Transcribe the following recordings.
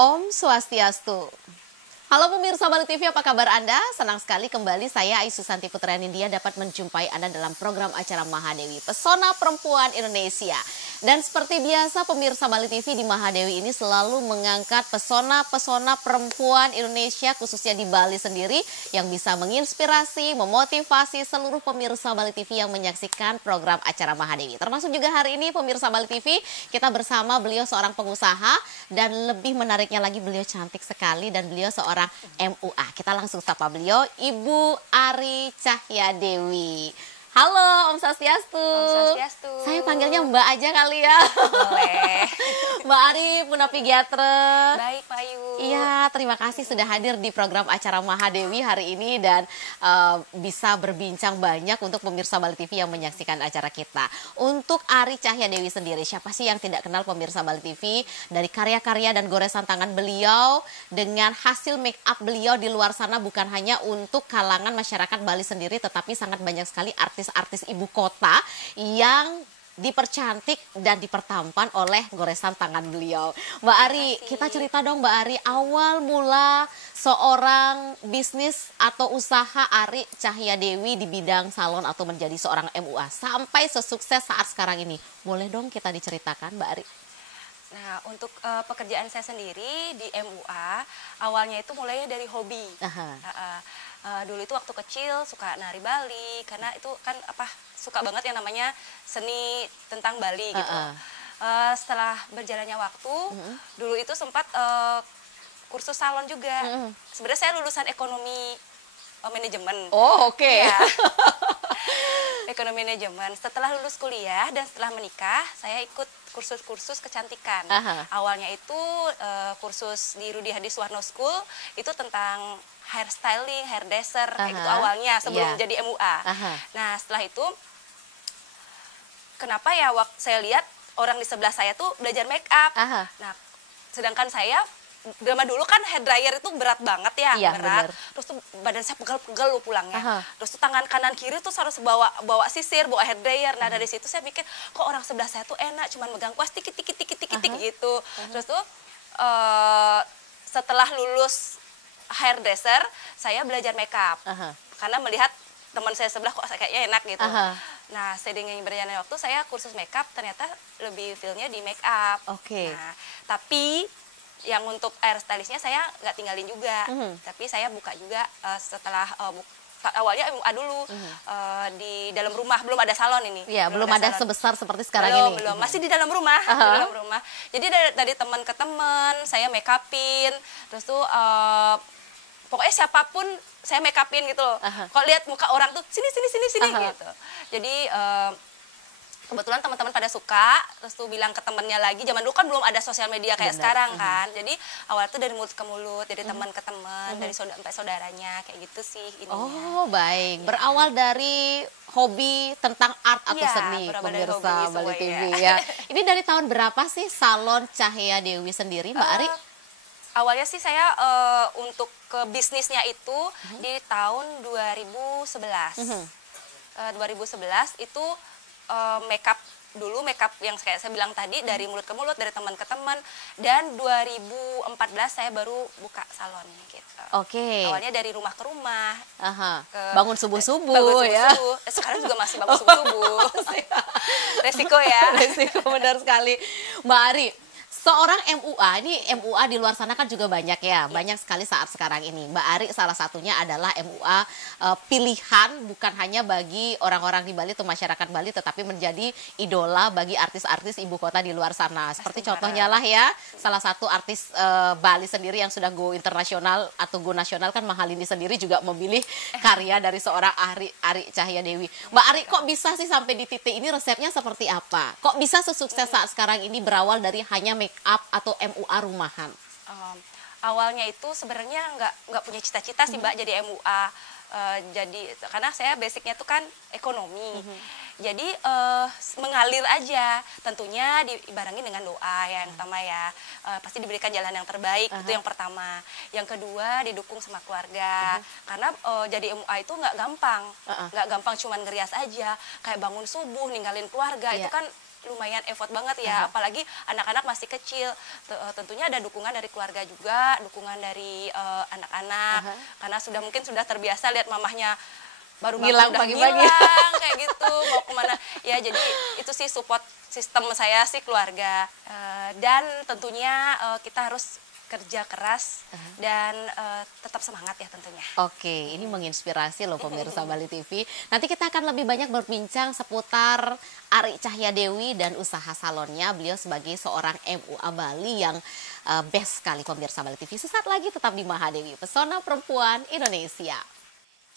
Om Swastiastu. Halo pemirsa Bali TV, apa kabar Anda? Senang sekali kembali saya Aisu Santi Putra Nindya dapat menjumpai Anda dalam program acara Mahadewi, Pesona Perempuan Indonesia. Dan seperti biasa pemirsa Bali TV di Mahadewi ini selalu mengangkat pesona-pesona perempuan Indonesia khususnya di Bali sendiri yang bisa menginspirasi, memotivasi seluruh pemirsa Bali TV yang menyaksikan program acara Mahadewi. Termasuk juga hari ini pemirsa Bali TV kita bersama beliau seorang pengusaha dan lebih menariknya lagi beliau cantik sekali dan beliau seorang MUA. Kita langsung sapa beliau, Ibu Ari Cahyadewi. Halo, Om Swastiastu. Om Swastiastu. Saya panggilnya Mbak aja kali ya. Boleh. Mbak Ari, Punapi Giatre. Baik, Pak Ayu. Iya, terima kasih sudah hadir di program acara Mahadewi hari ini dan bisa berbincang banyak untuk pemirsa Bali TV yang menyaksikan acara kita. Untuk Ari Cahyadewi sendiri, siapa sih yang tidak kenal pemirsa Bali TV dari karya-karya dan goresan tangan beliau dengan hasil make up beliau di luar sana bukan hanya untuk kalangan masyarakat Bali sendiri tetapi sangat banyak sekali artis-artis ibu kota yang dipercantik dan dipertampan oleh goresan tangan beliau. Mbak Ari, kita cerita dong Mbak Ari, awal mula seorang bisnis atau usaha Ari Cahyadewi di bidang salon atau menjadi seorang MUA sampai sesukses saat sekarang ini. Boleh dong kita diceritakan Mbak Ari? Nah, untuk pekerjaan saya sendiri di MUA, awalnya itu mulainya dari hobi. Dulu itu waktu kecil suka nari Bali, karena itu kan suka banget yang namanya seni tentang Bali gitu. Setelah berjalannya waktu, dulu itu sempat kursus salon juga. Sebenarnya saya lulusan ekonomi manajemen. Oh, oke. Ya. Ekonomi manajemen. Setelah lulus kuliah dan setelah menikah, saya ikut kursus-kursus kecantikan. Awalnya itu kursus di Rudy Hadiswarno School, itu tentang hair styling, hair dresser, kayak gitu awalnya sebelum jadi MUA. Nah, setelah itu, kenapa ya waktu saya lihat orang di sebelah saya tuh belajar make up. Nah, sedangkan saya zaman dulu kan hair dryer itu berat banget ya, berat. Bener. Terus tuh badan saya pegel-pegel loh pulangnya. Terus tuh tangan kanan kiri tuh harus bawa sisir, bawa hair dryer. Nah, dari situ saya mikir kok orang sebelah saya tuh enak cuman megang kuas tikit gitu. Terus tuh setelah lulus hairdresser, saya belajar makeup. Karena melihat teman saya sebelah kok kayaknya enak gitu. Nah, seiring berjalannya waktu saya kursus makeup ternyata lebih feel-nya di makeup. Nah, tapi yang untuk hair stylistnya saya nggak tinggalin juga, tapi saya buka juga setelah awalnya MUA dulu di dalam rumah, belum ada salon ini. Iya, belum ada salon sebesar seperti sekarang ini. Belum, masih di dalam rumah, di dalam rumah. Jadi dari teman ke teman, saya make upin, terus tuh pokoknya siapapun saya make upin gitu loh. Kalau lihat muka orang tuh sini gitu. Jadi kebetulan teman-teman pada suka, terus tuh bilang ke temennya lagi, zaman dulu kan belum ada sosial media kayak sekarang kan. Jadi awal tuh dari mulut ke mulut, dari teman ke teman, dari sampai saudaranya, kayak gitu sih ininya. Oh, baik. Berawal dari hobi tentang art atau seni, pemirsa Bali TV ya. Ini dari tahun berapa sih Salon Cahyadewi sendiri, Mbak Ari? Awalnya sih saya untuk ke bisnisnya itu di tahun 2011. 2011 itu makeup dulu, makeup yang kayak saya bilang tadi dari mulut ke mulut, dari teman ke teman, dan 2014 saya baru buka salon gitu. Awalnya dari rumah ke rumah. Bangun subuh-subuh ya. Sekarang juga masih bangun subuh-subuh. Resiko ya. Resiko benar sekali. Mbak Ari, seorang MUA, ini MUA di luar sana kan juga banyak ya, banyak sekali saat sekarang ini. Mbak Ari salah satunya adalah MUA pilihan bukan hanya bagi orang-orang di Bali atau masyarakat Bali, tetapi menjadi idola bagi artis-artis ibu kota di luar sana. Seperti contohnya lah ya, salah satu artis Bali sendiri yang sudah go internasional atau go nasional kan Mahalini sendiri juga memilih karya dari seorang Ari Cahyadewi. Mbak Ari, kok bisa sih sampai di titik ini, resepnya seperti apa? Kok bisa sesukses saat sekarang ini berawal dari hanya make up atau MUA rumahan? Awalnya itu sebenarnya nggak punya cita-cita sih Mbak jadi MUA. Jadi karena saya basicnya tuh kan ekonomi. Jadi mengalir aja. Tentunya dibarengi dengan doa yang pertama ya. Pasti diberikan jalan yang terbaik, itu yang pertama. Yang kedua didukung sama keluarga. Karena jadi MUA itu nggak gampang. Nggak gampang cuman ngerias aja. Kayak bangun subuh, ninggalin keluarga, itu kan lumayan effort banget ya, apalagi anak-anak masih kecil. Tentunya ada dukungan dari keluarga juga, dukungan dari anak-anak, karena mungkin sudah terbiasa lihat mamahnya baru Ngilang udah pagi-pagi. ngilang kayak gitu, mau kemana ya. Jadi itu sih support sistem saya sih keluarga. Dan tentunya kita harus kerja keras dan tetap semangat ya tentunya. Oke, ini menginspirasi loh pemirsa Bali TV. Nanti kita akan lebih banyak berbincang seputar Ari Cahyadewi dan usaha salonnya. Beliau sebagai seorang MUA Bali yang best sekali pemirsa Bali TV. Sesaat lagi tetap di Mahadewi, Pesona Perempuan Indonesia.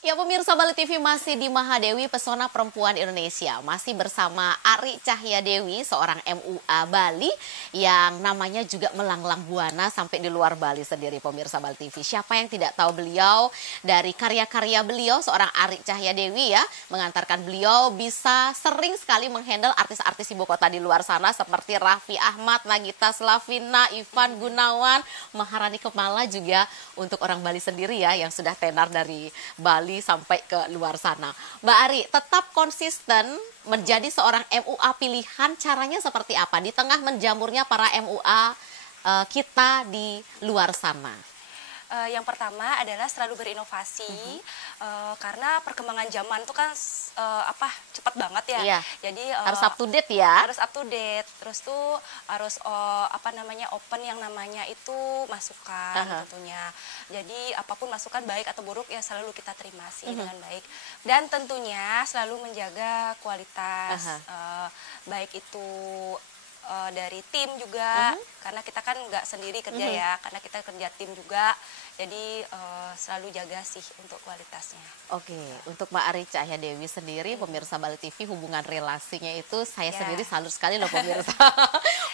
Ya pemirsa Bali TV masih di Mahadewi, Pesona Perempuan Indonesia. Masih bersama Ari Cahyadewi, seorang MUA Bali yang namanya juga melanglang buana sampai di luar Bali sendiri pemirsa Bali TV. Siapa yang tidak tahu beliau dari karya-karya beliau, seorang Ari Cahyadewi ya, mengantarkan beliau bisa sering sekali menghandle artis-artis ibu kota di luar sana seperti Raffi Ahmad, Nagita Slavina, Ivan Gunawan, Maharani Kemala juga untuk orang Bali sendiri ya yang sudah tenar dari Bali sampai ke luar sana. Mbak Ari, tetap konsisten menjadi seorang MUA pilihan, caranya seperti apa di tengah menjamurnya para MUA kita di luar sana? Yang pertama adalah selalu berinovasi, karena perkembangan zaman itu kan cepat banget ya. Iya. Jadi Harus up to date ya. harus up to date. Terus tuh harus open yang namanya itu masukan tentunya. Jadi apapun masukan baik atau buruk ya selalu kita terima sih dengan baik. Dan tentunya selalu menjaga kualitas, baik itu dari tim juga, karena kita kan nggak sendiri kerja ya, karena kita kerja tim juga, jadi selalu jaga sih untuk kualitasnya. Oke, untuk Mbak Ari Cahyadewi sendiri, pemirsa Bali TV, hubungan relasinya itu saya sendiri salut sekali loh pemirsa.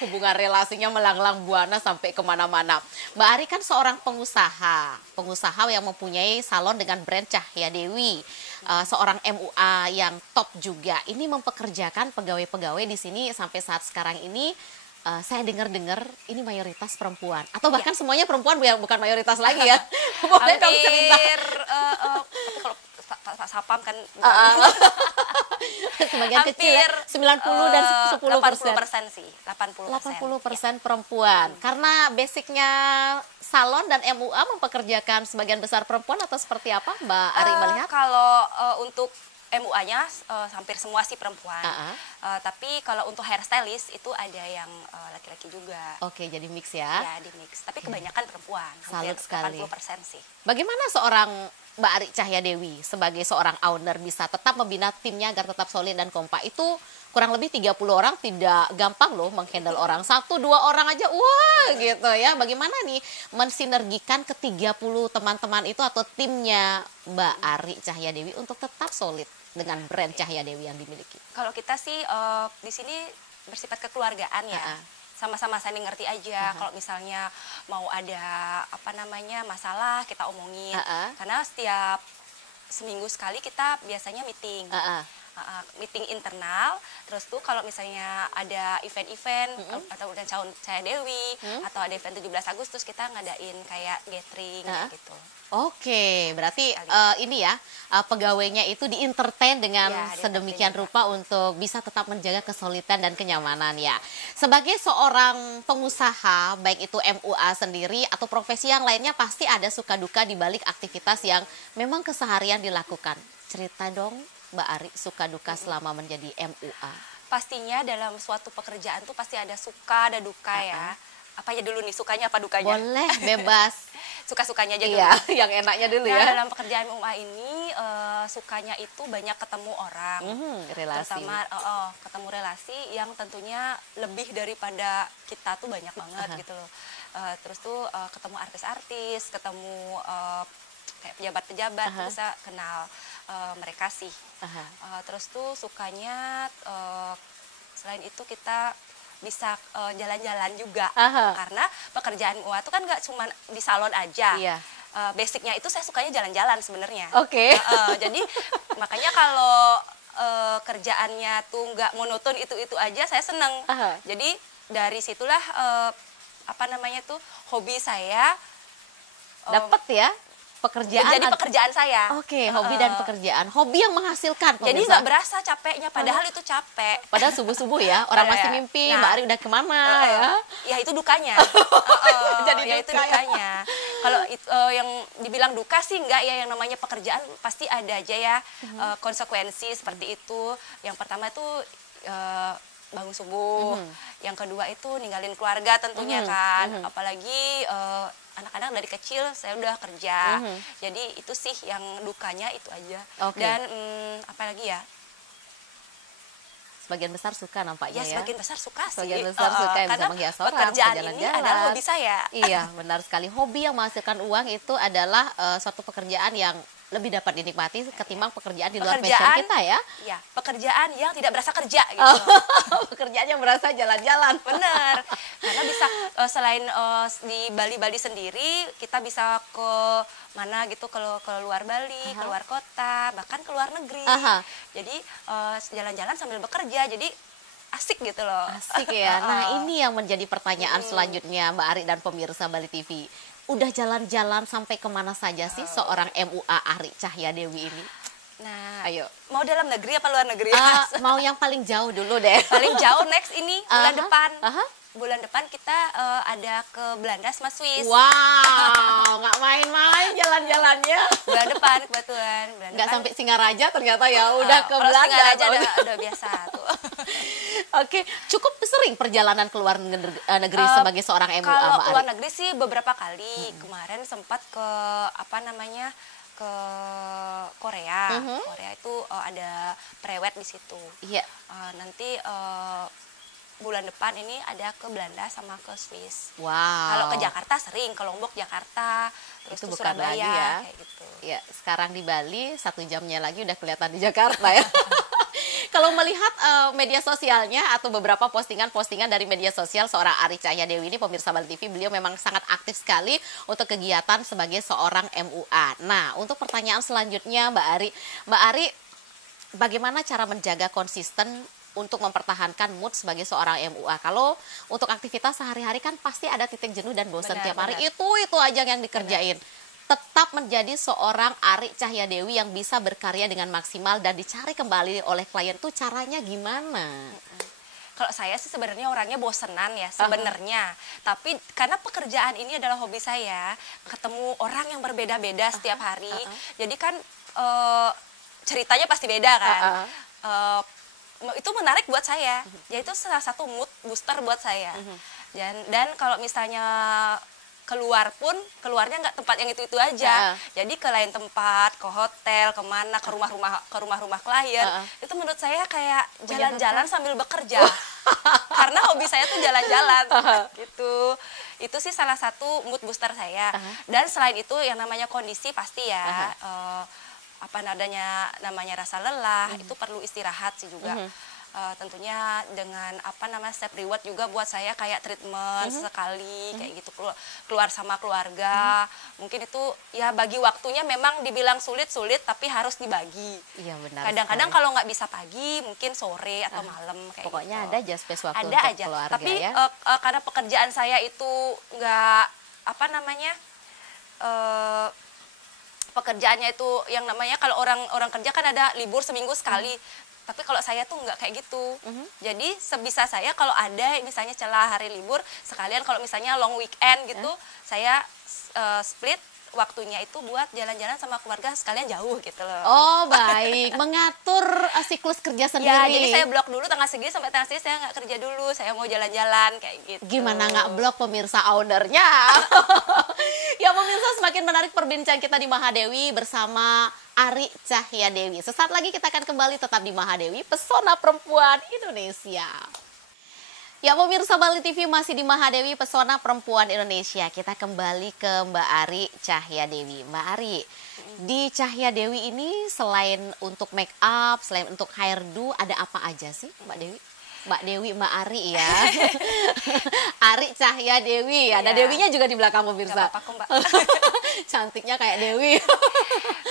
Hubungan relasinya melanglang buana sampai kemana-mana. Mbak Ari kan seorang pengusaha yang mempunyai salon dengan brand Cahyadewi. Seorang MUA yang top juga. Ini mempekerjakan pegawai-pegawai di sini sampai saat sekarang ini. Saya dengar-dengar ini mayoritas perempuan atau bahkan semuanya perempuan, bukan mayoritas lagi ya. Boleh dong cerita. Tapi kalau Pak Sapam kan sebagian kecil ya, 90 dan 10%. 80% sih, 80%. 80% perempuan. Karena basicnya salon dan MUA mempekerjakan sebagian besar perempuan atau seperti apa Mbak Ari melihat? Kalau untuk MUA-nya hampir semua sih perempuan. Tapi kalau untuk hairstylist itu ada yang laki-laki juga. Oke, jadi mix ya? Ya, di mix. Tapi kebanyakan perempuan. Hampir Salut sekali. 80% sih. Bagaimana seorang Mbak Ari Cahyadewi sebagai seorang owner bisa tetap membina timnya agar tetap solid dan kompak? Itu kurang lebih 30 orang tidak gampang loh menghandle orang. 1-2 orang aja wah gitu ya. Bagaimana nih mensinergikan ke 30 teman-teman itu atau timnya Mbak Ari Cahyadewi untuk tetap solid dengan brand Cahyadewi yang dimiliki? Kalau kita sih di sini bersifat kekeluargaan ya. Sama-sama saling ngerti aja. Kalau misalnya mau ada masalah kita omongin. Karena setiap seminggu sekali kita biasanya meeting. Meeting internal, terus tuh kalau misalnya ada event-event atau udah tahun Cahyadewi atau ada event 17 Agustus kita ngadain kayak gathering gitu. Oke, berarti ini ya pegawainya itu di-entertain dengan sedemikian rupa untuk bisa tetap menjaga kesulitan dan kenyamanan ya. Sebagai seorang pengusaha, baik itu MUA sendiri atau profesi yang lainnya pasti ada suka duka di balik aktivitas yang memang keseharian dilakukan. Cerita dong Mbak Ari, suka duka selama menjadi MUA. Pastinya dalam suatu pekerjaan tuh pasti ada suka, ada duka ya. Apa aja dulu nih, sukanya apa dukanya? Boleh, bebas. Suka-sukanya aja dulu. Iya, yang enaknya dulu ya. Dalam pekerjaan MUA ini, sukanya itu banyak ketemu orang. Relasi. Terutama ketemu relasi yang tentunya lebih daripada kita tuh banyak banget gitu loh. Terus tuh ketemu artis-artis, ketemu kayak pejabat-pejabat, bisa kenal mereka sih. Terus tuh sukanya selain itu kita bisa jalan-jalan juga. Karena pekerjaan MUA itu kan nggak cuma di salon aja. Basicnya itu saya sukanya jalan-jalan sebenarnya. Oke. Jadi makanya kalau kerjaannya tuh nggak monoton itu aja saya seneng. Jadi dari situlah hobi saya dapat ya. pekerjaan. Jadi pekerjaan saya. Oke, hobi dan pekerjaan. Hobi yang menghasilkan. Jadi nggak berasa capeknya, padahal itu capek. Padahal subuh-subuh ya, orang masih mimpi, Mbak Ari udah kemana ya? Ya itu dukanya. Jadi ya itu dukanya. Kalau yang dibilang duka sih enggak ya, yang namanya pekerjaan pasti ada aja ya konsekuensi seperti itu. Yang pertama itu bangun subuh, yang kedua itu ninggalin keluarga tentunya kan, apalagi anak-anak dari kecil saya udah kerja, jadi itu sih yang dukanya itu aja. Dan apalagi ya, sebagian besar suka nampaknya ya. Sebagian besar suka sih. Sebagian besar suka yang bisa menghias orang, pekerjaan jalan-jalan. ini adalah hobi saya. Iya, benar sekali. Hobi yang menghasilkan uang itu adalah suatu pekerjaan yang lebih dapat dinikmati ketimbang pekerjaan di luar passion kita ya. Iya, pekerjaan yang tidak berasa kerja gitu. Pekerjaan yang berasa jalan-jalan. Bener. Karena bisa selain di Bali sendiri, kita bisa ke mana gitu, ke luar Bali, ke luar kota, bahkan ke luar negeri. Jadi jalan-jalan sambil bekerja, jadi asik gitu loh. Asik ya. Nah, ini yang menjadi pertanyaan selanjutnya Mbak Ari dan pemirsa Bali TV. Udah jalan-jalan sampai kemana saja sih seorang MUA Ari Cahyadewi ini? Nah, ayo. Mau dalam negeri apa luar negeri? Mau yang paling jauh dulu deh. Paling jauh next ini bulan depan. Bulan depan kita ada ke Belanda sama Swiss. Wow, nggak main-main jalan-jalannya. Bulan depan kebetulan. Nggak sampai Singaraja ternyata ya, udah ke Belanda. Singaraja udah biasa tuh. Oke, cukup sering perjalanan ke luar negeri sebagai seorang MUA. Kalau ke luar negeri sih beberapa kali. Kemarin sempat ke ke Korea. Korea itu ada prewed di situ. Iya. Nanti bulan depan ini ada ke Belanda sama ke Swiss. Wow. Kalau ke Jakarta sering, ke Lombok Jakarta, terus itu ke bukan Surabaya lagi ya. Kayak gitu. Ya, sekarang di Bali 1 jamnya lagi udah kelihatan di Jakarta ya. Kalau melihat media sosialnya atau beberapa postingan-postingan dari media sosial seorang Ari Cahyadewi ini, pemirsa Bali TV, beliau memang sangat aktif sekali untuk kegiatan sebagai seorang MUA. Nah, untuk pertanyaan selanjutnya Mbak Ari, bagaimana cara menjaga konsisten untuk mempertahankan mood sebagai seorang MUA? Kalau untuk aktivitas sehari-hari kan pasti ada titik jenuh dan bosan tiap hari. Itu aja yang dikerjain. Tetap menjadi seorang Ari Cahyadewi yang bisa berkarya dengan maksimal dan dicari kembali oleh klien tuh caranya gimana? Kalau saya sih sebenarnya orangnya bosenan ya sebenarnya, tapi karena pekerjaan ini adalah hobi saya, ketemu orang yang berbeda-beda setiap hari, jadi kan ceritanya pasti beda kan. Itu menarik buat saya, jadi itu salah satu mood booster buat saya. Dan kalau misalnya keluar pun keluarnya nggak tempat yang itu aja, jadi ke lain tempat, ke hotel, kemana, ke rumah-rumah klien. Itu menurut saya kayak jalan-jalan sambil bekerja, karena hobi saya tuh jalan-jalan gitu. Itu sih salah satu mood booster saya. Dan selain itu yang namanya kondisi pasti ya, namanya rasa lelah, itu perlu istirahat sih juga. Tentunya dengan self reward juga buat saya, kayak treatment sesekali kayak gitu, keluar sama keluarga. Mungkin itu ya bagi waktunya memang dibilang sulit tapi harus dibagi. Iya, benar. Kadang-kadang kalau nggak bisa pagi mungkin sore atau malam kayak pokoknya gitu. ada aja space waktu ada untuk aja. keluarga. Tapi ya. Karena pekerjaan saya itu nggak pekerjaannya itu yang namanya, kalau orang kerja kan ada libur seminggu sekali. Tapi kalau saya tuh nggak kayak gitu. Jadi sebisa saya kalau ada misalnya celah hari libur, sekalian kalau misalnya long weekend gitu, saya split waktunya itu buat jalan-jalan sama keluarga sekalian jauh gitu loh. Oh, baik. Mengatur siklus kerja sendiri. Ya, jadi saya blok dulu tanggal segini sampai tanggal segini saya nggak kerja dulu, saya mau jalan-jalan kayak gitu. Gimana nggak blok pemirsa ownernya? Ya pemirsa, semakin menarik perbincangan kita di Mahadewi bersama Ari Cahyadewi. Sesaat lagi kita akan kembali tetap di Mahadewi, Pesona Perempuan Indonesia. Ya pemirsa Bali TV, masih di Mahadewi, Pesona Perempuan Indonesia. Kita kembali ke Mbak Ari Cahyadewi. Mbak Ari, di Cahyadewi ini selain untuk make up, selain untuk hairdo, ada apa aja sih Mbak Dewi? Mbak Ari ya. Ari Cahyadewi, ada Dewinya juga di belakang pemirsa. Gak apa-apa kok, Mbak. Cantiknya kayak Dewi.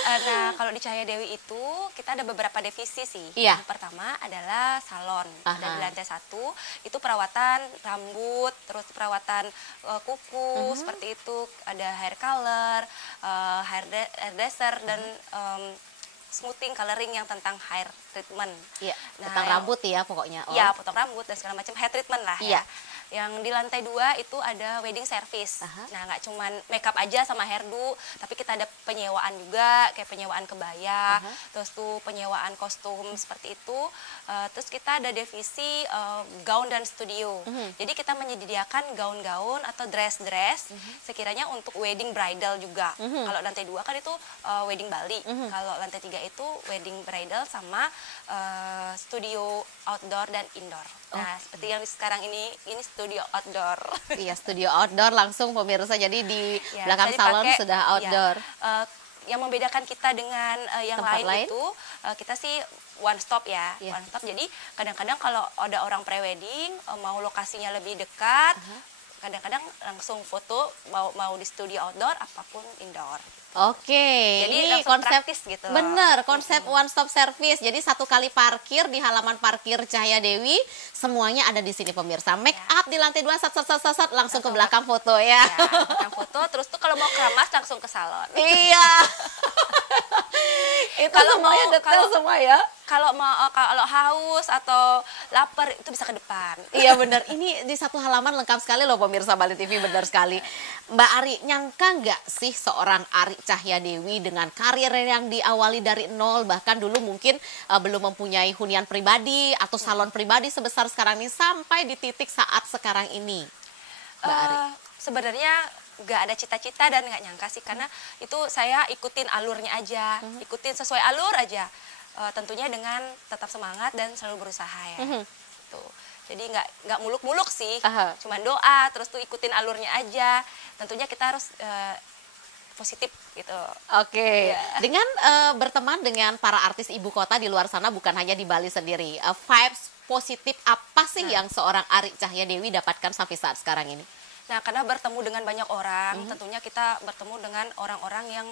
Nah, kalau di Cahaya Dewi itu kita ada beberapa divisi sih. Iya. Yang pertama adalah salon. Ada di Aha. lantai 1, itu perawatan rambut, terus perawatan kuku, seperti itu. Ada hair color, hairdresser, dan smoothing, coloring yang tentang hair treatment. Iya, Nah, tentang rambut ya pokoknya. Oh. Ya, potong rambut dan segala macam hair treatment lah Iya. ya. Yang di lantai 2 itu ada wedding service. Aha. Nah, nggak cuman makeup aja sama hairdo, tapi kita ada penyewaan juga, kayak penyewaan kebaya, terus tuh penyewaan kostum seperti itu. Terus kita ada divisi gaun dan studio. Jadi kita menyediakan gaun-gaun atau dress-dress sekiranya untuk wedding bridal juga. Kalau lantai 2 kan itu wedding Bali. Kalau lantai 3 itu wedding bridal sama studio outdoor dan indoor. Nah, seperti yang sekarang ini studio outdoor. Iya, studio outdoor langsung pemirsa. Jadi di Ya, belakang bisa salon dipakai, sudah ya. outdoor. Yang membedakan kita dengan yang Tempat lain? itu, kita sih one stop ya. Iya. One stop. Jadi kadang-kadang kalau ada orang prewedding mau lokasinya lebih dekat, kadang-kadang langsung foto mau di studio outdoor apapun indoor. Oke, Jadi ini langsung konsep praktis gitu loh. bener, konsep one stop service. Jadi satu kali parkir di halaman parkir Cahaya Dewi, semuanya ada di sini pemirsa. Make up di lantai 2, sat, langsung ke belakang foto ya. Ya, belakang foto, terus tuh kalau mau keramas langsung ke salon. Iya. Itu Kalau semuanya mau- detail kalau- semua ya. Kalau haus atau lapar itu bisa ke depan. Iya benar, ini di satu halaman lengkap sekali loh pemirsa Bali TV, benar sekali. Mbak Ari, nyangka nggak sih seorang Ari Cahya Dewi dengan karir yang diawali dari nol, bahkan dulu mungkin belum mempunyai hunian pribadi atau salon pribadi sebesar sekarang ini, sampai di titik saat sekarang ini, Mbak Ari? Sebenarnya nggak ada cita-cita dan nggak nyangka sih, karena itu saya ikutin alurnya aja, ikutin sesuai alur aja. Tentunya dengan tetap semangat dan selalu berusaha ya. Tuh. Jadi nggak muluk-muluk sih, Aha. cuman doa terus tuh ikutin alurnya aja. Tentunya kita harus positif gitu. Oke, Iya. dengan berteman dengan para artis ibu kota di luar sana, bukan hanya di Bali sendiri, vibes positif apa sih yang seorang Ari Cahya Dewi dapatkan sampai saat sekarang ini? Nah, karena bertemu dengan banyak orang, tentunya kita bertemu dengan orang-orang yang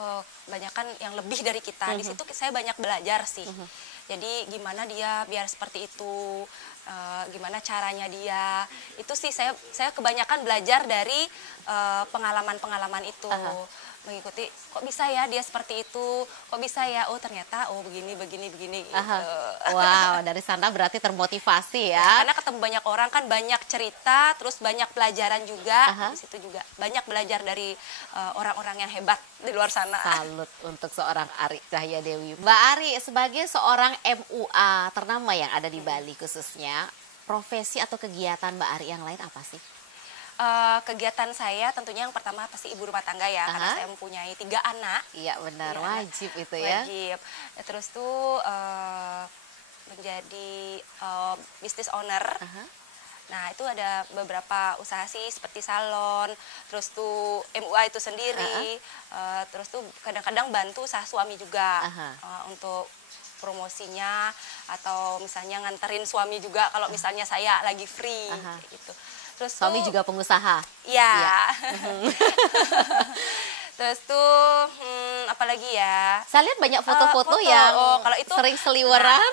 kebanyakan yang lebih dari kita. Di situ saya banyak belajar sih. Jadi gimana dia biar seperti itu, gimana caranya dia. Itu sih saya kebanyakan belajar dari pengalaman-pengalaman itu. Mengikuti, kok bisa ya dia seperti itu, kok bisa ya, oh ternyata oh begini gitu. Wow, dari sana berarti termotivasi ya. Karena ketemu banyak orang kan, banyak cerita, terus banyak pelajaran juga. Di situ juga banyak belajar dari orang-orang yang hebat di luar sana. Salut untuk seorang Ari Cahya Dewi. Mbak Ari, sebagai seorang MUA ternama yang ada di Bali khususnya, profesi atau kegiatan Mbak Ari yang lain apa sih? Kegiatan saya tentunya yang pertama pasti ibu rumah tangga ya, karena saya mempunyai 3 anak. Iya benar, Iya, wajib itu ya. Wajib. Terus tuh menjadi business owner. Nah, itu ada beberapa usaha sih seperti salon, terus tuh MUA itu sendiri, terus tuh kadang-kadang bantu usaha suami juga untuk promosinya, atau misalnya nganterin suami juga kalau misalnya saya lagi free gitu. Terus Suami tuh, juga pengusaha. ya. Iya. Terus tuh apalagi ya? Saya lihat banyak foto-foto Foto. yang Kalau itu sering seliweran.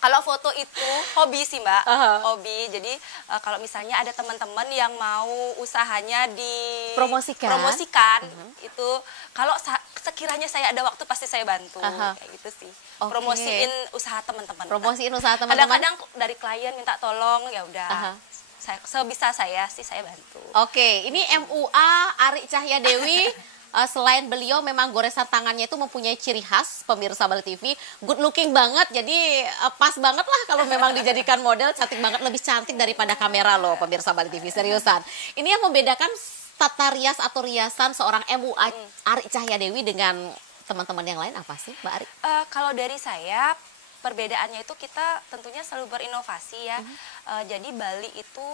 Kalau foto itu hobi sih Mbak, hobi. Jadi kalau misalnya ada teman-teman yang mau usahanya dipromosikan, itu kalau sekiranya saya ada waktu pasti saya bantu, kayak gitu sih. Oke. Promosiin usaha teman-teman. Promosiin usaha teman-teman. Kadang-kadang dari klien minta tolong, ya udah. Sebisa saya sih saya bantu. Oke, ini MUA Ari Cahya Dewi. Selain beliau memang goresan tangannya itu mempunyai ciri khas, pemirsa Bali TV, good looking banget, jadi pas banget lah kalau memang dijadikan model, cantik banget, lebih cantik daripada kamera loh pemirsa Bali TV, seriusan. Ini yang membedakan tata rias atau riasan seorang MUA Ari Cahya Dewi dengan teman-teman yang lain apa sih Mbak Ari? Kalau dari saya, perbedaannya itu kita tentunya selalu berinovasi ya. Jadi Bali itu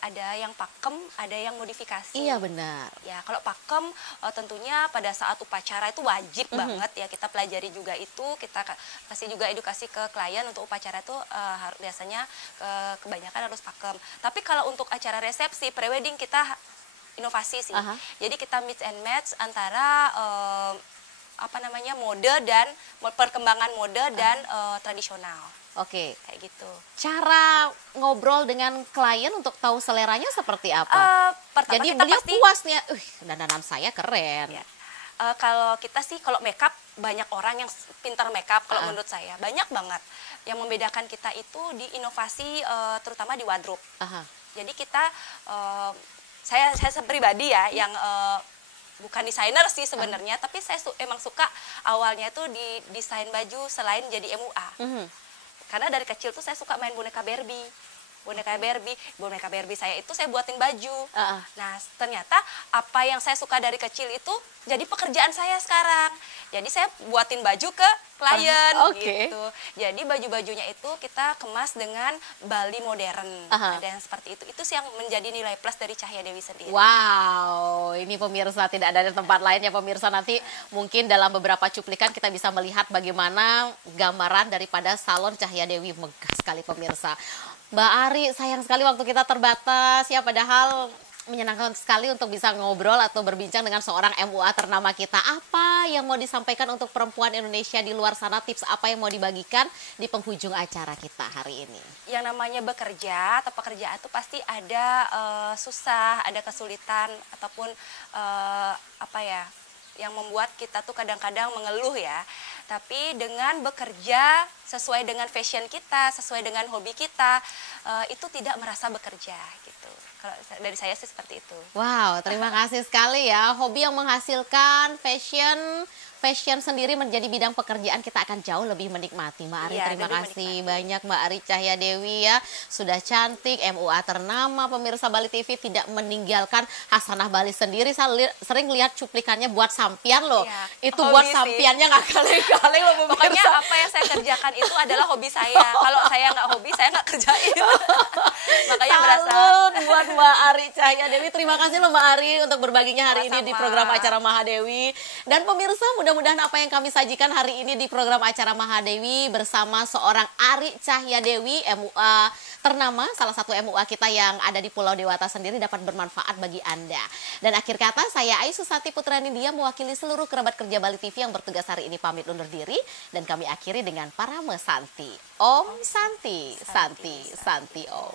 ada yang pakem, ada yang modifikasi. Iya benar. Ya, kalau pakem tentunya pada saat upacara itu wajib banget ya kita pelajari juga itu, kita kasih juga edukasi ke klien untuk upacara itu biasanya kebanyakan harus pakem. Tapi kalau untuk acara resepsi, prewedding kita inovasi sih. Jadi kita mix and match antara mode dan perkembangan mode dan tradisional. Oke. Kayak gitu. Cara ngobrol dengan klien untuk tahu seleranya seperti apa? Pertama Jadi kita beliau pasti puas nih, dandanan saya keren. ya, kalau kita sih kalau makeup banyak orang yang pintar makeup kalau menurut saya. Banyak banget. Yang membedakan kita itu di inovasi terutama di wardrobe. Jadi kita saya pribadi ya yang bukan desainer sih sebenarnya, tapi saya emang suka awalnya tuh di desain baju selain jadi MUA. Karena dari kecil tuh saya suka main boneka Barbie. Boneka Barbie saya itu saya buatin baju. Nah, ternyata apa yang saya suka dari kecil itu jadi pekerjaan saya sekarang. Jadi saya buatin baju ke klien gitu. Jadi baju-bajunya itu kita kemas dengan Bali modern. Ada yang seperti itu. Itu sih yang menjadi nilai plus dari Cahya Dewi sendiri. Wow, ini pemirsa tidak ada di tempat lain ya pemirsa. Nanti mungkin dalam beberapa cuplikan kita bisa melihat bagaimana gambaran daripada salon Cahya Dewi. Megah sekali pemirsa. Mbak Ari, sayang sekali waktu kita terbatas ya, padahal menyenangkan sekali untuk bisa ngobrol atau berbincang dengan seorang MUA ternama kita. Apa yang mau disampaikan untuk perempuan Indonesia di luar sana? Tips apa yang mau dibagikan di penghujung acara kita hari ini? Yang namanya bekerja atau pekerjaan itu pasti ada susah, ada kesulitan ataupun yang membuat kita tuh kadang-kadang mengeluh ya. Tapi dengan bekerja sesuai dengan fashion kita, sesuai dengan hobi kita, itu tidak merasa bekerja gitu. Kalau dari saya sih seperti itu. Wow, terima kasih sekali ya. Hobi yang menghasilkan fashion sendiri menjadi bidang pekerjaan, kita akan jauh lebih menikmati. Mbak Ari, terima kasih banyak Mbak Ari Cahya Dewi ya. Sudah cantik, MUA ternama, pemirsa Bali TV tidak meninggalkan Hasanah Bali sendiri. Saya sering lihat cuplikannya buat sampian loh. Itu buat sampiannya nggak kaleng-kaleng loh pemirsa. Pokoknya apa yang saya kerjakan itu adalah hobi saya. Kalau saya nggak hobi, saya nggak kerjain. Makanya berasa. Buat Mbak Ari Cahya Dewi. Terima kasih loh Mbak Ari untuk berbaginya hari ini di program acara Mahadewi. Dan pemirsa, mudah-mudahan apa yang kami sajikan hari ini di program acara Mahadewi bersama seorang Ari Cahya Dewi, MUA ternama, salah satu MUA kita yang ada di Pulau Dewata sendiri, dapat bermanfaat bagi Anda. Dan akhir kata, saya Ai Susati Putrani dia mewakili seluruh kerabat kerja Bali TV yang bertugas hari ini pamit undur diri. Dan kami akhiri dengan Parame Santi. Om Santi, Santi, Santi Om.